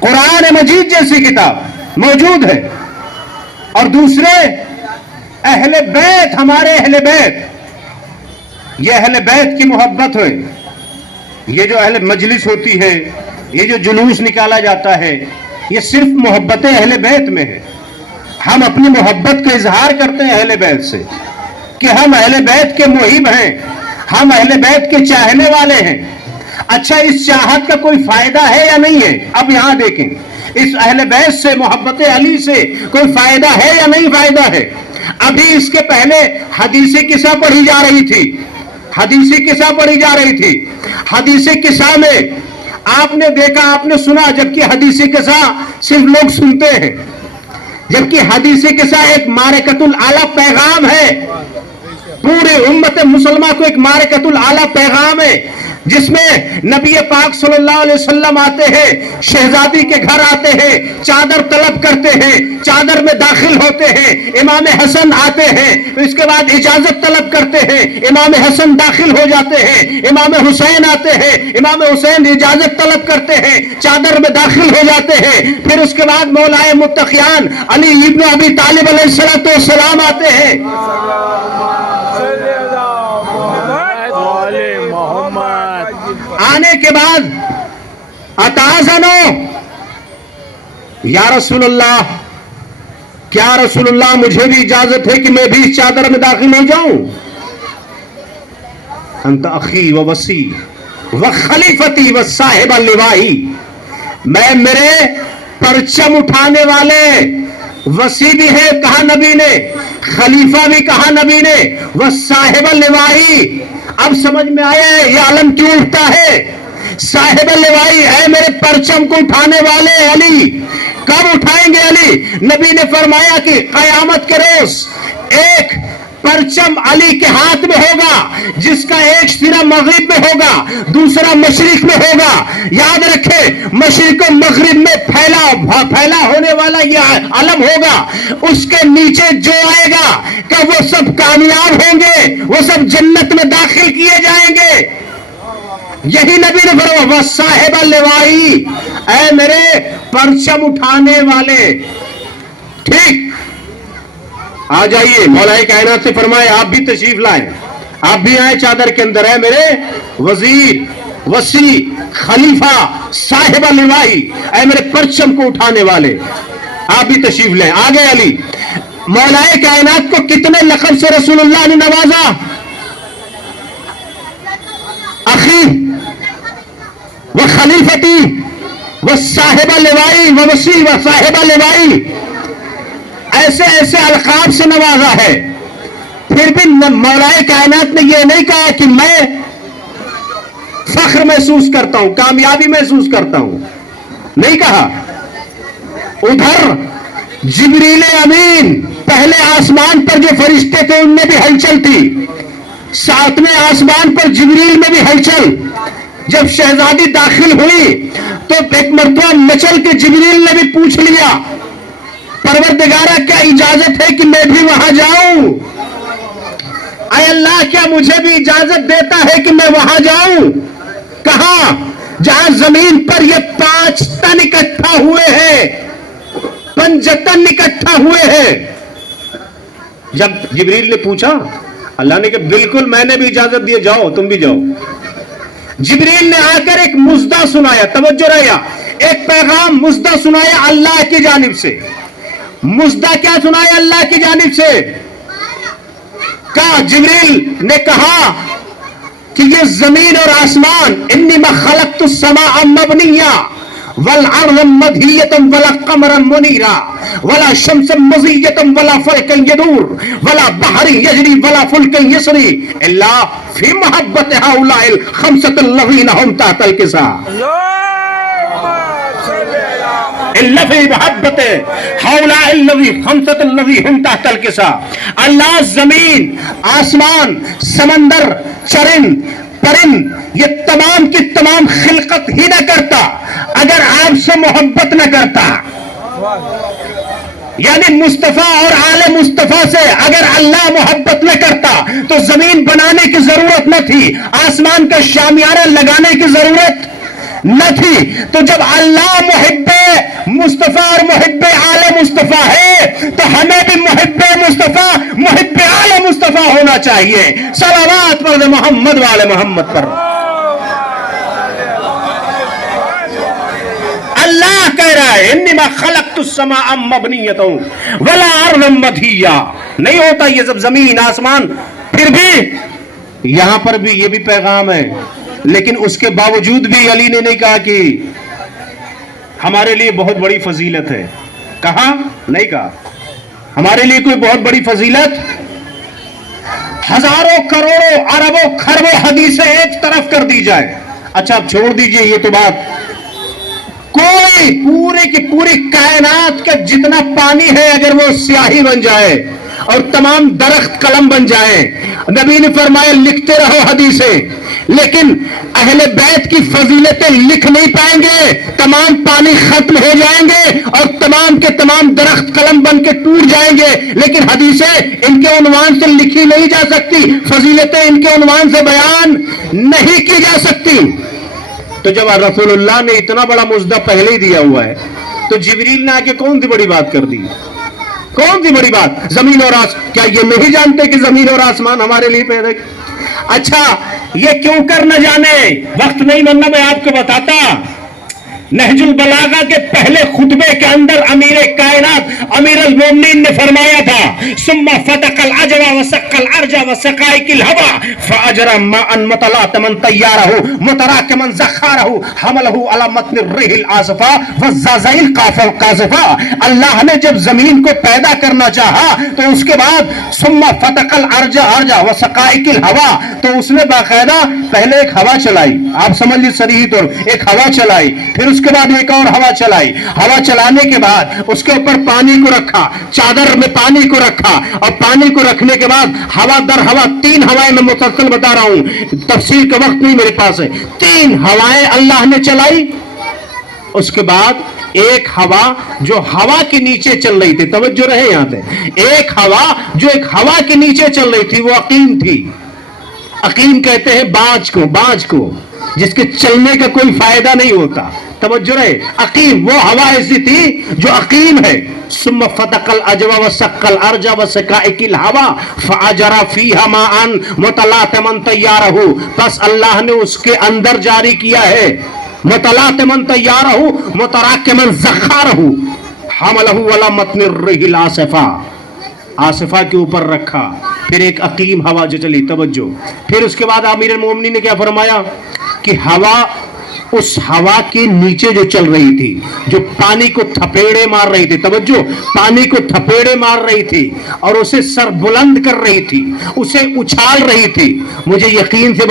قرآن مجید جیسی کتاب موجود ہے، اور دوسرے اہل بیت، ہمارے اہل بیت، یہ اہل بیت کی محبت ہے، یہ جو اہل مجلس ہوتی ہے، یہ جو جلوس نکالا جاتا ہے، یہ صرف محبت اہل بیت میں ہے۔ ہم اپنی محبت کا اظہار کرتے ہیں اہل بیت سے کہ ہم اہل بیت کے محب ہیں، ہم اہل بیت کے چاہنے والے ہیں۔ اچھا، اس چاہت کا کوئی فائدہ ہے یا نہیں ہے؟ اب یہاں دیکھیں، اس اہل بیت سے، محبت علی سے کوئی فائدہ ہے یا نہیں فائدہ ہے؟ ابھی اس کے پہلے حدیث قصہ پڑھی جا رہی تھی، حدیث قصہ پڑھی جا رہی تھی۔ حدیث قصہ میں آپ نے دیکھا، آپ نے سنا، جبکہ حدیث قصہ صرف لوگ سنتے ہیں، جبکہ حدیث قصہ ایک معرکۃ الاعلی پیغام ہے، پورے امت مسلمہ کو ایک معرکۃ الاعلی پیغام ہے، جس میں نبی پاک صلی اللہ علیہ وسلم آتے ہیں، شہزادی کے گھر آتے ہیں، چادر طلب کرتے ہیں، چادر میں داخل ہوتے ہیں، امام حسن آتے ہیں، اس کے بعد اجازت طلب کرتے ہیں، امام حسن داخل ہو جاتے ہیں، امام حسین آتے ہیں، امام حسین اجازت طلب کرتے ہیں، چادر میں داخل ہو جاتے ہیں، پھر اس کے بعد مولائے متقیان علی ابن ابی طالب علیہ السلام آتے ہیں۔ آنے کے بعد اتاذنو، یا رسول اللہ، کیا رسول اللہ مجھے بھی اجازت ہے کہ میں بھی اس چادر میں داخل ہو جاؤں؟ انت اخی و وسی و خلیفتی و صاحب اللوائی، میں میرے پرچم اٹھانے والے، وسی بھی ہے کہا نبی نے، خلیفہ بھی کہا نبی نے، وہ صاحب اللوائی۔ اب سمجھ میں آیا ہے یہ علم کیوں اٹھتا ہے؟ صاحب اللوائی ہے، میرے پرچم کو اٹھانے والے علی۔ کب اٹھائیں گے علی؟ نبی نے فرمایا کہ قیامت کے روز ایک پرچم علی کے ہاتھ میں ہوگا، جس کا ایک سرا مغرب میں ہوگا، دوسرا مشرق میں ہوگا۔ یاد رکھیں، مشرق و مغرب میں پھیلا ہونے والا یہ علم ہوگا، اس کے نیچے جو آئے گا کہ وہ سب کامیاب ہوں گے، وہ سب جنت میں داخل کیے جائیں گے۔ یہی نبی نے فرمایا وہ صاحب اللوائی، اے میرے پرچم اٹھانے والے۔ ٹھیک، آ جائیے، مولا کائنات سے فرمائے آپ بھی تشریف لائیں، آپ بھی آئے چادر کے اندر، ہے میرے وزیر، وسی، خلیفہ، صاحب اللوائی، اے میرے پرچم کو اٹھانے والے، آپ بھی تشریف لائیں۔ آگے علی، مولا کائنات کو کتنے لقب سے رسول اللہ نے نوازا؟ اخی و خلیفتی و صاحب اللوائی و وسی و صاحب اللوائی، ایسے ایسے القاب سے نوازا ہے۔ پھر بھی مولا کائنات نے یہ نہیں کہا کہ میں فخر محسوس کرتا ہوں، کامیابی محسوس کرتا ہوں، نہیں کہا۔ ادھر جبریل امین، پہلے آسمان پر جو فرشتے تھے ان میں بھی ہلچل تھی، ساتویں آسمان پر جبریل میں بھی ہلچل۔ جب شہزادی داخل ہوئی تو ایک مرتبہ مچل کے جبریل نے بھی پوچھ لیا، پروردگارہ کیا اجازت ہے کہ میں بھی وہاں جاؤں؟ اے اللہ، کیا مجھے بھی اجازت دیتا ہے کہ میں وہاں جاؤں؟ کہاں؟ جہاں زمین پر یہ 5 تن اکٹھا ہوئے ہیں، 5 تن اکٹھا ہوئے ہیں۔ جب جبریل نے پوچھا، اللہ نے کہا بالکل میں نے بھی اجازت دی، جاؤ تم بھی جاؤ۔ جبریل نے آ کر ایک مژدہ سنایا، توجہ رہیا، ایک پیغام مژدہ سنایا اللہ کی جانب سے۔ مژدہ کیا سنایا اللہ کی جانب سے؟ کہا، جبریل نے کہا کہ یہ زمین اور آسمان، انی ما خلقت السماء مبنیہ والارض مدھیۃ ولا قمرا منیرا ولا شمس مزیۃ ولا فلک یدور ولا بحر یجری ولا فلک یسری الا فی محبت هؤلاء الخمسۃ الذین هم تحت الکساء، الا فی محبت هؤلاء الخمسۃ الذین هم تحت الکساء۔ اللہ زمین، آسمان، سمندر، چرند، پرند، یہ تمام کی تمام خلقت ہی نہ کرتا اگر آپ سے محبت نہ کرتا۔ یعنی مصطفیٰ اور آل مصطفیٰ سے اگر اللہ محبت نہ کرتا تو زمین بنانے کی ضرورت نہ تھی، آسمان کا شامیانہ لگانے کی ضرورت نہ تھی. تو جب اللہ محب مصطفیٰ اور محب آل مصطفیٰ ہے تو ہمیں بھی محب مصطفیٰ محب آل مصطفیٰ ہونا چاہیے. صلوات پڑھ دے محمد والے محمد پر. اللہ کہہ رہا ہے انما خلقت السماء مبنیۃ ولا ارضا مدحیہ. نہیں ہوتا یہ سب زمین آسمان. پھر بھی یہاں پر بھی یہ بھی پیغام ہے. لیکن اس کے باوجود بھی علی نے نہیں کہا کہ ہمارے لیے بہت بڑی فضیلت ہے. کہا نہیں کہا ہمارے لیے کوئی بہت بڑی فضیلت. ہزاروں کروڑوں اربوں خربوں حدیثیں ایک طرف کر دی جائے. اچھا اب چھوڑ دیجئے یہ تو بات. کوئی پورے کی پوری کائنات کا جتنا پانی ہے اگر وہ سیاہی بن جائے اور تمام درخت قلم بن جائے, نبی نے فرمایا لکھتے رہو حدیثیں, لیکن اہل بیت کی فضیلتیں لکھ نہیں پائیں گے. تمام پانی ختم ہو جائیں گے اور تمام کے تمام درخت قلم بن کے ٹوٹ جائیں گے, لیکن حدیثیں ان کے عنوان سے لکھی نہیں جا سکتی, فضیلتیں ان کے عنوان سے بیان نہیں کی جا سکتی. تو جب رسول اللہ نے اتنا بڑا مژدہ پہلے ہی دیا ہوا ہے تو جبریل نے آگے کون سی بڑی بات کر دی؟ کون سی بڑی بات؟ زمین اور آسمان. کیا یہ نہیں جانتے کہ زمین اور آسمان ہمارے لیے پیدا کی؟ اچھا یہ کیوں کر نہ جانے, وقت نہیں بننا میں آپ کو بتاتا. نہج البلاغہ کے پہلے خطبے کے اندر امیر کائنات امیر المومنین نے فرمایا تھا ثم فتق العجوى وسق الارج وسقائق الهوى فاجرى ماء متلاطما طياره متراكما زخاره حمله على متن الريح العاصفة والزلازل القاصفة. اللہ نے جب زمین کو پیدا کرنا چاہا تو اس کے بعد ثم فتق الارج وسقائق الهوى, تو اس نے باقاعدہ پہلے ایک ہوا چلائی, آپ سمجھ لیجیے صریح طور ایک ہوا چلائی, پھر اس کے بعد ایک اور ہوا چلائی. ہوا چلانے کے بعد اس کے اوپر پانی کو رکھا, چادر میں پانی کو رکھا, اور پانی کو رکھنے کے بعد ہوا در ہوا 3 ہوائیں میں مسلسل بتا رہا ہوں, تفصیل کا وقت نہیں میرے پاس ہے. 3 ہوائیں اللہ نے چلائی. اس کے بعد ایک ہوا جو ہوا کے نیچے چل رہی تھی, توجہ رہے یہاں پہ, ایک ہوا جو ایک ہوا کے نیچے چل رہی تھی وہ عقیم تھی. عقیم کہتے ہیں باج کو جس کے چلنے کا کوئی فائدہ نہیں ہوتا. توجہ رہے, عقیم وہ ہوا ایسی تھی جو عقیم ہے. ثم فتق العجوى وسق الارج وسقائق الهوى فاجرى فيها ماء متلاطما طياره. پس اللہ نے اس کے اندر جاری کیا ہے متلاطما طياره متراكما زخاره حمله على متن الريح العاصفة, آصفہ کے اوپر رکھا. پھر ایک عقیم ہوا جو چلی. توجہ, پھر اس کے بعد امیر المومنین نے کیا فرمایا کہ ہوا اس ہوا کے نیچے جو چل رہی تھی, جو پانی کو تھپیڑے مار رہی تھی, توجہ, پانی کو تھپیڑے مار رہی تھی اور اسے سر بلند کر رہی تھی, اسے اچھال رہی تھی. مجھے یقین سے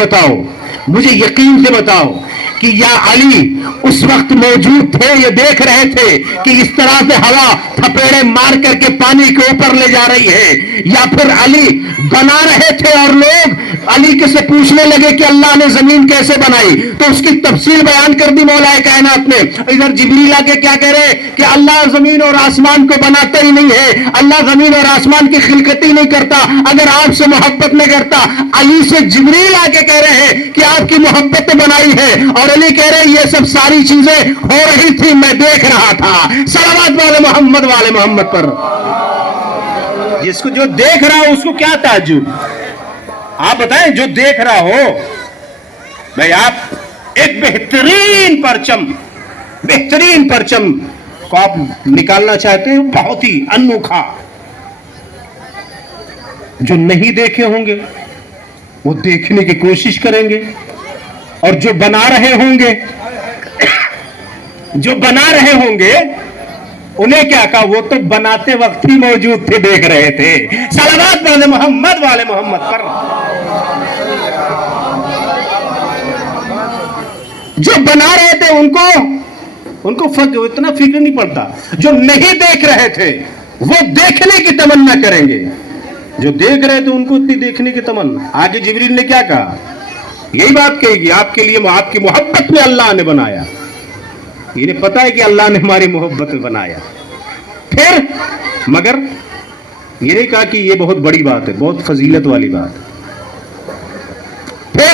بتاؤ کہ یا علی اس وقت موجود تھے, یہ دیکھ رہے تھے کہ اس طرح سے ہوا تھپیڑے مار کر کے پانی کے اوپر لے جا رہی ہے, یا پھر علی بنا رہے تھے اور لوگ علی کے سے پوچھنے لگے کہ اللہ نے زمین کیسے بنائی, تو اس کی تفصیل بیان کر دی مولا کائنات نے. ادھر جبریل آ کے کیا کہہ رہے کہ اللہ زمین اور آسمان کو بناتا ہی نہیں ہے, اللہ زمین اور آسمان کی خلقت ہی نہیں کرتا, اگر آپ سے محبت نہیں کرتا. علی سے جبریل آ کے کہہ رہے ہیں کہ آپ کی محبت بنائی ہے, اور علی کہہ رہے یہ سب ساری چیزیں ہو رہی تھی میں دیکھ رہا تھا. صلوات والے محمد پر. جس کو جو دیکھ رہا ہو اس کو کیا تعجب, آپ بتائیں, جو دیکھ رہا ہو بھائی, آپ ایک بہترین پرچم کو آپ نکالنا چاہتے ہیں, بہت ہی انوکھا. جو نہیں دیکھے ہوں گے وہ دیکھنے کی کوشش کریں گے, اور جو بنا رہے ہوں گے انہیں کیا کہا, وہ تو بناتے وقت ہی موجود تھے, دیکھ رہے تھے. صلوات والے محمد پر. جو بنا رہے تھے ان کو اتنا فکر نہیں پڑتا, جو نہیں دیکھ رہے تھے وہ دیکھنے کی تمنا کریں گے, جو دیکھ رہے تھے ان کو اتنی دیکھنے کی تمنا. آگے جبریل نے کیا کہا, یہی بات کہے گی آپ کے لیے, آپ کی محبت میں اللہ نے بنایا. انہیں پتا ہے کہ اللہ نے ہماری محبت میں بنایا. پھر مگر یہ نہیں کہا کہ یہ بہت بڑی بات ہے, بہت فضیلت والی بات. پھر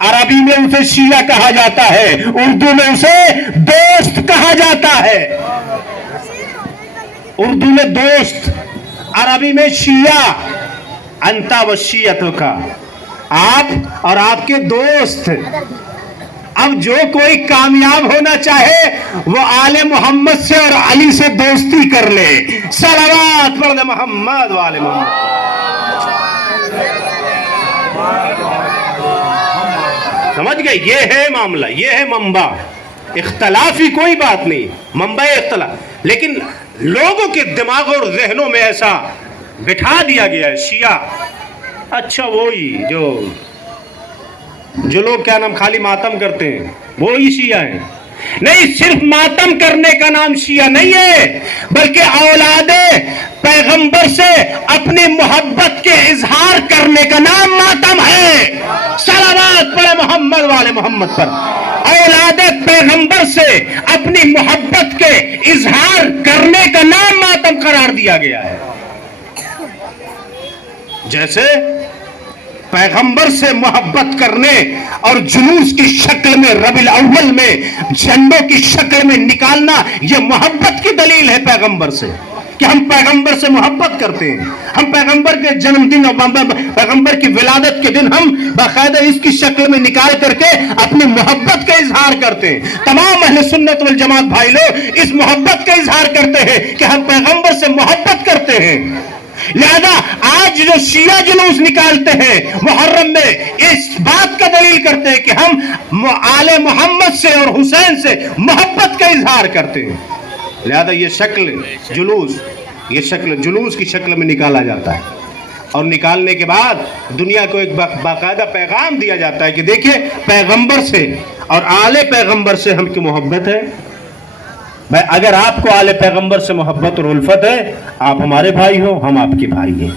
عربی میں اسے شیعہ کہا جاتا ہے، اردو میں اسے دوست کہا جاتا ہے. اردو میں دوست، عربی میں شیعہ. انتا و شیعتوں کا، آپ اور آپ کے دوست. اب جو کوئی کامیاب ہونا چاہے وہ آل محمد سے اور علی سے دوستی کر لے. صلوات پڑھ دے محمد و آل محمد. سمجھ گئے؟ یہ ہے معاملہ، یہ ہے منبع. اختلافی کوئی بات نہیں، منبع اختلاف. لیکن لوگوں کے دماغ اور ذہنوں میں ایسا بٹھا دیا گیا ہے شیعہ. اچھا وہی جو لوگ کیا نام خالی ماتم کرتے ہیں وہی شیعہ ہیں. نہیں، صرف ماتم کرنے کا نام شیعہ نہیں ہے، بلکہ اولاد پیغمبر سے اپنی محبت کے اظہار کرنے کا نام ماتم ہے. صلوات پڑھے محمد والے محمد پر. اولاد پیغمبر سے اپنی محبت کے اظہار کرنے کا نام ماتم قرار دیا گیا ہے. جیسے پیغمبر سے محبت کرنے اور جلوس کی شکل میں ربیع الاول میں جھنڈوں کی شکل میں نکالنا، یہ محبت کی دلیل ہے پیغمبر سے، کہ ہم پیغمبر سے محبت کرتے ہیں. ہم پیغمبر کے جنم دن اور پیغمبر کی ولادت کے دن ہم باقاعدہ اس کی شکل میں نکال کر کے اپنی محبت کا اظہار کرتے ہیں. تمام اہل سنت والجماعت بھائی لوگ اس محبت کا اظہار کرتے ہیں کہ ہم پیغمبر سے محبت کرتے ہیں. لہذا آج جو شیعہ جلوس نکالتے ہیں محرم میں، اس بات کا دلیل کرتے ہیں کہ ہم آل محمد سے اور حسین سے محبت کا اظہار کرتے ہیں. لہذا یہ شکل جلوس کی شکل میں نکالا جاتا ہے، اور نکالنے کے بعد دنیا کو ایک باقاعدہ پیغام دیا جاتا ہے کہ دیکھیے پیغمبر سے اور آل پیغمبر سے ہم کی محبت ہے. بھائی اگر آپ کو آل پیغمبر سے محبت اور الفت ہے، آپ ہمارے بھائی ہو، ہم آپ کے بھائی ہیں.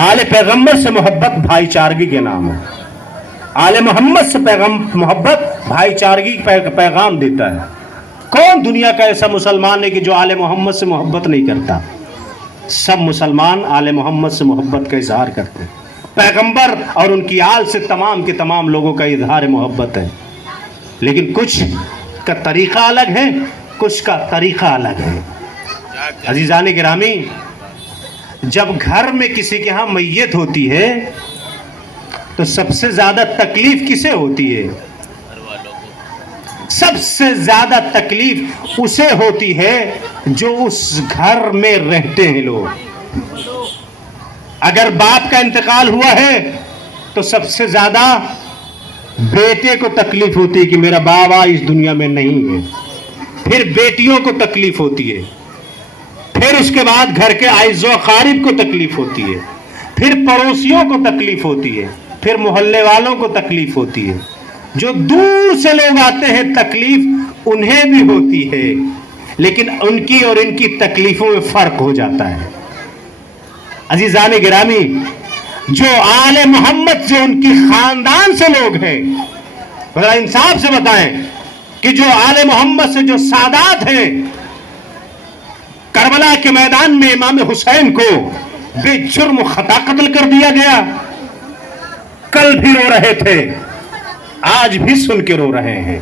آل پیغمبر سے محبت بھائی چارگی کے نام ہے. آل محمد سے محبت بھائی چارگی پیغام دیتا ہے. کون دنیا کا ایسا مسلمان ہے کہ جو آل محمد سے محبت نہیں کرتا؟ سب مسلمان آل محمد سے محبت کا اظہار کرتے ہیں. پیغمبر اور ان کی آل سے تمام کے تمام لوگوں کا اظہار محبت ہے. لیکن کچھ کا طریقہ الگ ہے، کچھ کا طریقہ الگ ہے. عزیزان گرامی، جب گھر میں کسی کے ہاں میت ہوتی ہے تو سب سے زیادہ تکلیف کسے ہوتی ہے؟ سب سے زیادہ تکلیف اسے ہوتی ہے جو اس گھر میں رہتے ہیں لوگ. اگر باپ کا انتقال ہوا ہے تو سب سے زیادہ بیٹے کو تکلیف ہوتی ہے کہ میرا بابا اس دنیا میں نہیں ہے. پھر بیٹیوں کو تکلیف ہوتی ہے، پھر اس کے بعد گھر کے اعز و اقارب کو تکلیف ہوتی ہے، پھر پڑوسیوں کو تکلیف ہوتی ہے، پھر محلے والوں کو تکلیف ہوتی ہے. جو دور سے لوگ آتے ہیں تکلیف انہیں بھی ہوتی ہے، لیکن ان کی اور ان کی تکلیفوں میں فرق ہو جاتا ہے. عزیزان گرامی، جو آل محمد سے ان کی خاندان سے لوگ ہیں، ذرا انصاف سے بتائیں کہ جو آل محمد سے جو سادات ہیں، کربلا کے میدان میں امام حسین کو بے جرم خطا قتل کر دیا گیا. کل بھی رو رہے تھے، آج بھی سن کے رو رہے ہیں.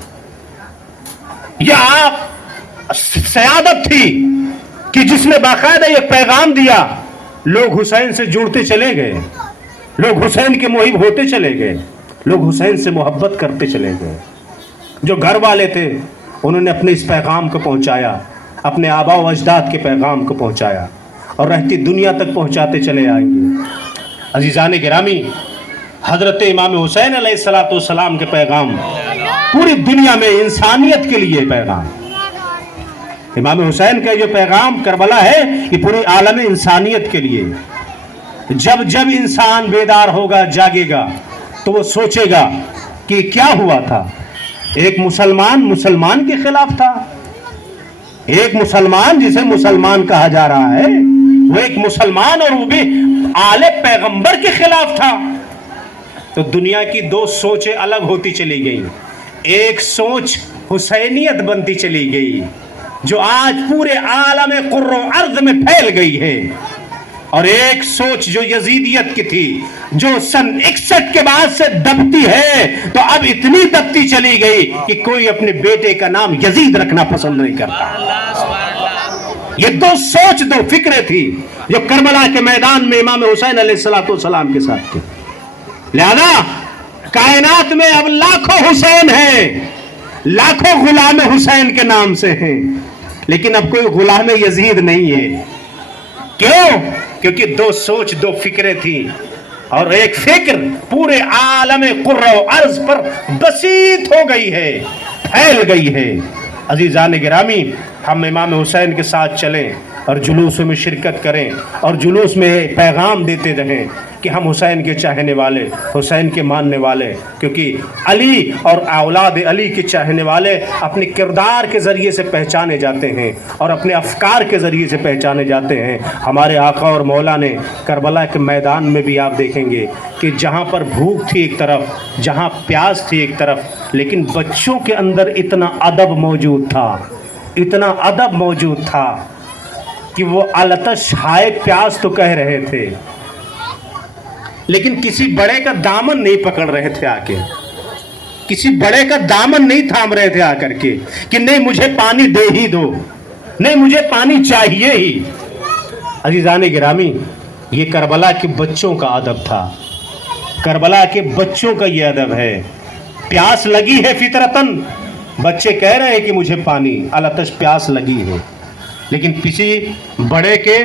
یہ آپ سیادت تھی کہ جس نے باقاعدہ یہ پیغام دیا. لوگ حسین سے جڑتے چلے گئے، لوگ حسین کے محب ہوتے چلے گئے، لوگ حسین سے محبت کرتے چلے گئے. جو گھر والے تھے انہوں نے اپنے اس پیغام کو پہنچایا، اپنے آبا و اجداد کے پیغام کو پہنچایا، اور رہتی دنیا تک پہنچاتے چلے آئیں گے. عزیزان گرامی، حضرت امام حسین علیہ السلام کے پیغام پوری دنیا میں انسانیت کے لیے پیغام. امام حسین کا جو پیغام کربلا ہے یہ پورے عالم انسانیت کے لیے. جب جب انسان بیدار ہوگا، جاگے گا، تو وہ سوچے گا کہ کیا ہوا تھا. ایک مسلمان کے خلاف تھا، ایک مسلمان جسے مسلمان کہا جا رہا ہے وہ ایک مسلمان، اور وہ بھی آل پیغمبر کے خلاف تھا. تو دنیا کی دو سوچیں الگ ہوتی چلی گئی. ایک سوچ حسینیت بنتی چلی گئی جو آج پورے عالم قر و ارض میں پھیل گئی ہے. اور ایک سوچ جو یزیدیت کی تھی، جو سن 61 کے بعد سے دبتی ہے، تو اب اتنی دبتی چلی گئی کہ کوئی اپنے بیٹے کا نام یزید رکھنا پسند نہیں کرتا۔ یہ دو سوچ، دو فکریں تھی جو کربلا کے میدان میں امام حسین علیہ السلام کے ساتھ تھی۔ لہذا کائنات میں اب لاکھوں حسین ہیں، لاکھوں غلام حسین کے نام سے ہیں، لیکن اب کوئی غلام یزید نہیں ہے۔ کیوں؟ کیونکہ دو سوچ، دو فکریں تھیں، اور ایک فکر پورے عالم قرہ و ارض پر بسیط ہو گئی ہے، پھیل گئی ہے۔ عزیزان گرامی، ہم امام حسین کے ساتھ چلیں اور جلوسوں میں شرکت کریں، اور جلوس میں پیغام دیتے رہیں کہ ہم حسین کے چاہنے والے، حسین کے ماننے والے، کیونکہ علی اور اولاد علی کے چاہنے والے اپنے کردار کے ذریعے سے پہچانے جاتے ہیں اور اپنے افکار کے ذریعے سے پہچانے جاتے ہیں۔ ہمارے آقا اور مولا نے کربلا کے میدان میں بھی آپ دیکھیں گے کہ جہاں پر بھوک تھی ایک طرف، جہاں پیاس تھی ایک طرف، لیکن بچوں کے اندر اتنا ادب موجود تھا، اتنا ادب موجود تھا کہ وہ التش ہائے پیاس تو کہہ رہے تھے، لیکن کسی بڑے کا دامن نہیں پکڑ رہے تھے آ کے، کسی بڑے کا دامن نہیں تھام رہے تھے آ کر کے کہ نہیں مجھے پانی دے ہی دو، نہیں مجھے پانی چاہیے ہی۔ عزیزان گرامی، یہ کربلا کے بچوں کا ادب تھا، کربلا کے بچوں کا یہ ادب ہے۔ پیاس لگی ہے فطرتاً، بچے کہہ رہے ہیں کہ مجھے پانی، التش پیاس لگی ہے، لیکن کسی بڑے کے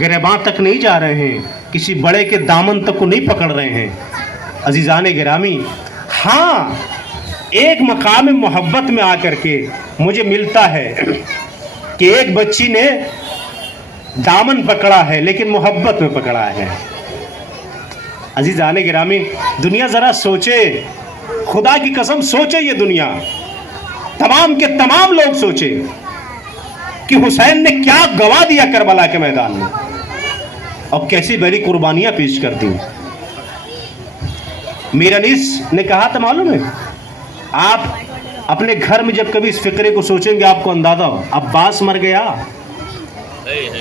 گریباں تک نہیں جا رہے ہیں، کسی بڑے کے دامن تک کو نہیں پکڑ رہے ہیں۔ عزیزان گرامی، ہاں ایک مقام محبت میں آ کر کے مجھے ملتا ہے کہ ایک بچی نے دامن پکڑا ہے لیکن محبت میں پکڑا ہے۔ عزیزان گرامی، دنیا ذرا سوچے، خدا کی قسم سوچے، یہ دنیا تمام کے تمام لوگ سوچے کہ حسین نے کیا گوا دیا کربلا کے میدان میں، اور کیسی بڑی قربانیاں پیش کرتی ہیں۔ میرا انیس نے کہا تھا، معلوم ہے، آپ اپنے گھر میں جب کبھی اس فکرے کو سوچیں گے آپ کو اندازہ ہو، عباس مر گیا،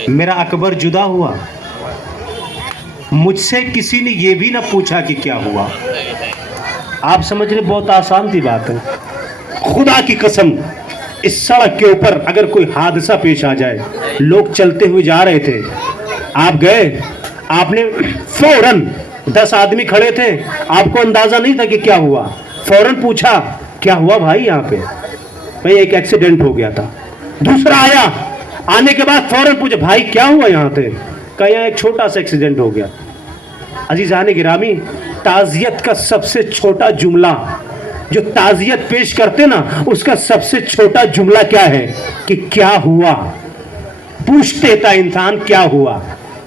میرا اکبر جدا ہوا، مجھ سے کسی نے یہ بھی نہ پوچھا کہ کیا ہوا۔ آپ سمجھ رہے بہت آسان تھی بات ہے۔ خدا کی قسم، اس سڑک کے اوپر اگر کوئی حادثہ پیش آ جائے، لوگ چلتے ہوئے جا رہے تھے، آپ گئے، آپ نے فوراً 10 آدمی کھڑے تھے، آپ کو اندازہ نہیں تھا کہ کیا ہوا، فوراً پوچھا کیا ہوا بھائی، یہاں پہ بھائی ایک ایکسیڈنٹ ہو گیا تھا۔ دوسرا آیا، آنے کے بعد فوراً پوچھا بھائی کیا ہوا یہاں پہ، کہا یہاں ایک چھوٹا سا ایکسیڈنٹ ہو گیا۔ عزیزان گرامی، تعزیت کا سب سے چھوٹا جملہ، جو تعزیت پیش کرتے نا، اس کا سب سے چھوٹا جملہ کیا ہے کہ کیا ہوا۔ پوچھتے تھا انسان کیا ہوا،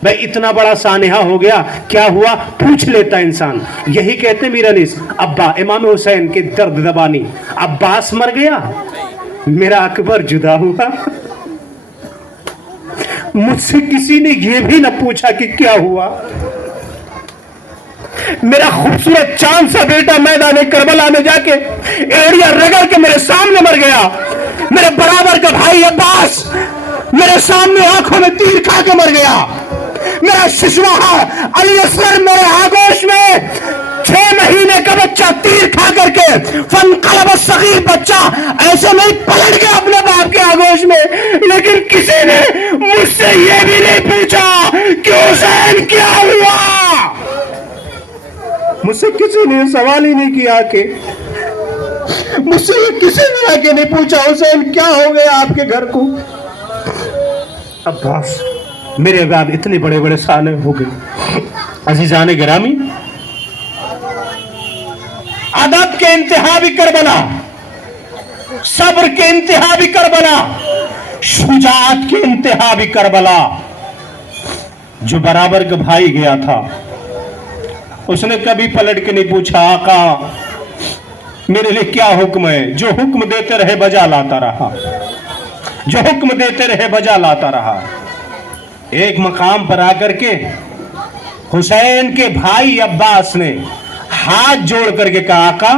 بھائی اتنا بڑا سانحہ ہو گیا، کیا ہوا، پوچھ لیتا انسان۔ یہی کہتے میرا انیس، ابا امام حسین کے درد زبانی، عباس مر گیا، میرا اکبر جدا ہوا، مجھ سے کسی نے یہ بھی نہ پوچھا کہ کیا ہوا۔ میرا خوبصورت چاند سا بیٹا میدان کربلا میں جا کے ایڑیاں رگڑ کے میرے سامنے مر گیا، میرے برابر کا بھائی عباس میرے سامنے آنکھوں میں تیر کھا کے مر گیا، میرا ششواہا علی اصغر میرے آگوش میں 6 مہینے کا بچہ تیر کھا کر کے فانقلب الصغیر بچہ ایسے نہیں پلٹ گیا اپنے باپ کے آگوش میں، لیکن کسی نے مجھ سے یہ بھی نہیں پوچھا کہ حسین کیا ہوا۔ مجھ سے کسی نے سوال ہی نہیں کیا، کہ مجھ سے کسی نے آ کے نہیں پوچھا حسین کیا ہو گیا آپ کے گھر کو۔ عباس میرے بعد اتنے بڑے بڑے سانحے ہو گئے۔ عزیزان گرامی، ادب کے انتہا بھی کربلا، صبر کے انتہا بھی کربلا، شجاعت کے انتہا بھی کربلا۔ جو برابر کا بھائی گیا تھا، اس نے کبھی پلٹ کے نہیں پوچھا آقا میرے لیے کیا حکم ہے، جو حکم دیتے رہے بجا لاتا رہا، جو حکم دیتے رہے بجا لاتا رہا۔ ایک مقام پر آ کر کے حسین کے بھائی عباس نے ہاتھ جوڑ کر کے کہا آقا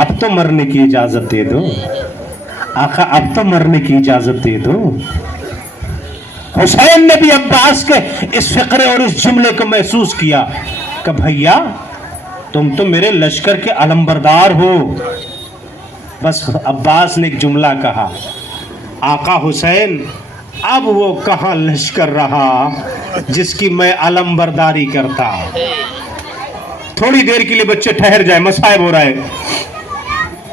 اب تو مرنے کی اجازت دے دو، آقا اب تو مرنے کی اجازت دے دو۔ حسین نے بھی عباس کے اس فقرے اور اس جملے کو محسوس کیا کہ بھیا تم تو میرے لشکر کے علمبردار ہو. بس عباس نے ایک جملہ کہا, آقا حسین اب وہ کہاں لشکر رہا جس کی میں علمبرداری کرتا. تھوڑی دیر کے لیے بچے ٹھہر جائے, مصائب ہو رہا ہے,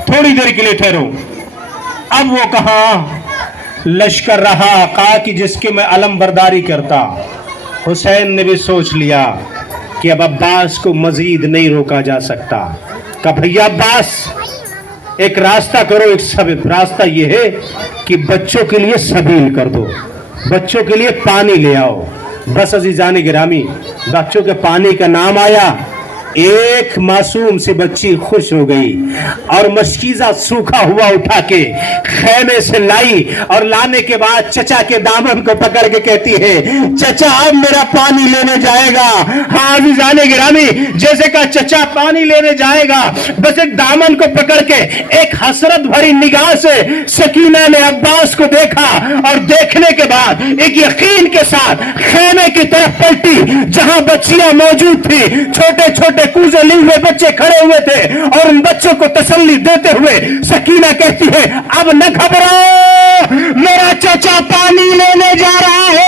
تھوڑی دیر کے لیے ٹھہرو. اب وہ کہاں لشکر رہا آقا کی جس کی میں علمبرداری کرتا. حسین نے بھی سوچ لیا کہ اب عباس کو مزید نہیں روکا جا سکتا. کہ بھیا عباس ایک راستہ کرو, ایک سبب. راستہ یہ ہے کہ بچوں کے لیے سبیل کر دو, بچوں کے لیے پانی لے آؤ. بس عزیزان گرامی, بچوں کے پانی کا نام آیا, ایک معصوم سی بچی خوش ہو گئی اور مشکیزہ سوکھا ہوا اٹھا کے خیمے سے لائی, اور لانے کے بعد چچا کے دامن کو پکڑ کے کہتی ہے چچا اب میرا پانی لینے جائے گا. ہاں عزیزان گرامی, جیسے کہ چچا پانی لینے جائے گا, بس ایک دامن کو پکڑ کے ایک حسرت بھری نگاہ سے سکینہ نے عباس کو دیکھا, اور دیکھنے کے بعد ایک یقین کے ساتھ خیمے کی طرف پلٹی جہاں بچیاں موجود تھی. چھوٹے چھوٹے کوزے لیے ہوئے بچے کھڑے ہوئے تھے, اور ان بچوں کو تسلی دیتے ہوئے سکینہ کہتی ہے اب نہ گھبراؤ, میرا چچا پانی لینے جا رہا ہے.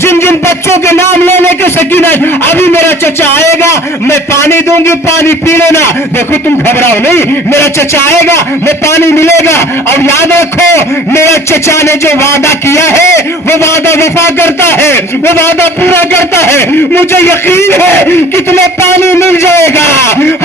جن جن بچوں کے نام لینے کے سکینہ, ابھی میرا چچا آئے گا, میں پانی دوں گی, پانی پی لینا. دیکھو تم گھبراؤ نہیں, میرا چچا آئے گا, میں پانی ملے گا. اور یاد رکھو میرا چچا نے جو وعدہ کیا ہے وہ وعدہ وفا کرتا ہے, وہ وعدہ پورا کرتا ہے. مجھے یقین ہے کہ تمہیں پانی مل جائے گا.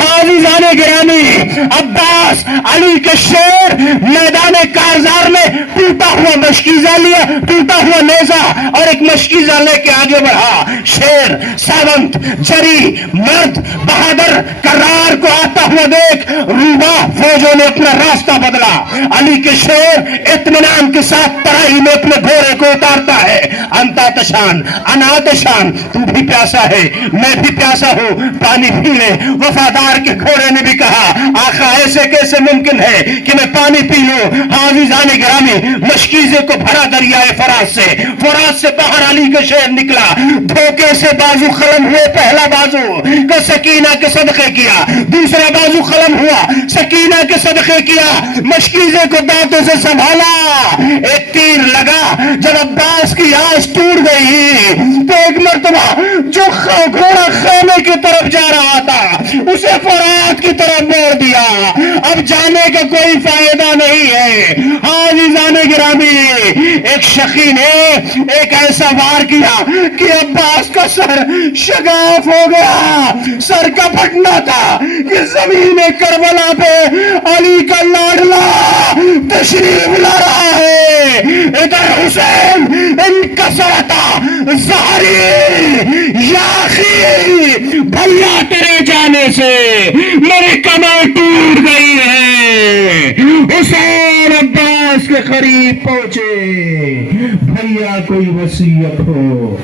عزیزان گرامی, عباس علی کے شیر میدان کارزار میں ٹوٹا ہوا مشکیزہ لیا, ٹوٹا ہوا نیزہ اور ایک مشکیزہ لے کے آگے بڑھا. شیر ساونت جری مرد بہادر کرار کو آتا ہوا دیکھ روبا فوجوں نے اپنا راستہ بدلا. علی کے شیر اطمینان کے ساتھ ترائی میں اپنے گھوڑے کو اتارتا ہے. انتا تشان اناتشان, تو بھی پیاسا ہے میں بھی پیاسا ہوں, پانی پی لے. وفادار کے گھوڑے نے بھی کہا آقا ایسے کیسے ممکن ہے کہ میں پانی پی لوں. عزیزان گرامی, مشکیزے کو بھرا دریائے فرات سے باہر علی کا شیر نکلا. دھوکے سے بازو خلم ہوئے, پہلا بازو کا سکینہ کے صدقے کیا, دوسرا بازو خلم ہوا, سکینہ کے صدقے کیا. مشکیزے کو دانتوں سے سنبھالا, ایک تیر لگا. جب عباس کی آس ٹوٹ گئی تو ایک مرتبہ جو گھوڑا خیمے کی طرف جا رہا تھا اسے فرات کی طرف موڑ دیا. اب جانے کا کوئی فائدہ نہیں ہے. عزیزان گرامی, ایک شقی نے ایک ایسا وار کیا کہ عباس کا سر شگاف ہو گیا. سر کا پھٹنا تھا کہ زمین کربلا پہ علی کا لاڈلا تشریف لا رہا ہے. ادھر حسین ان کا سرتا ظاہری یاخی, بھیا تیرے جانے سے میری کمر ٹوٹ گئی ہے. حسین عباس کے قریب پہنچے, بھیا کوئی وصیت ہو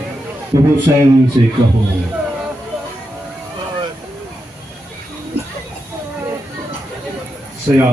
تو حسین سے کہو. سیال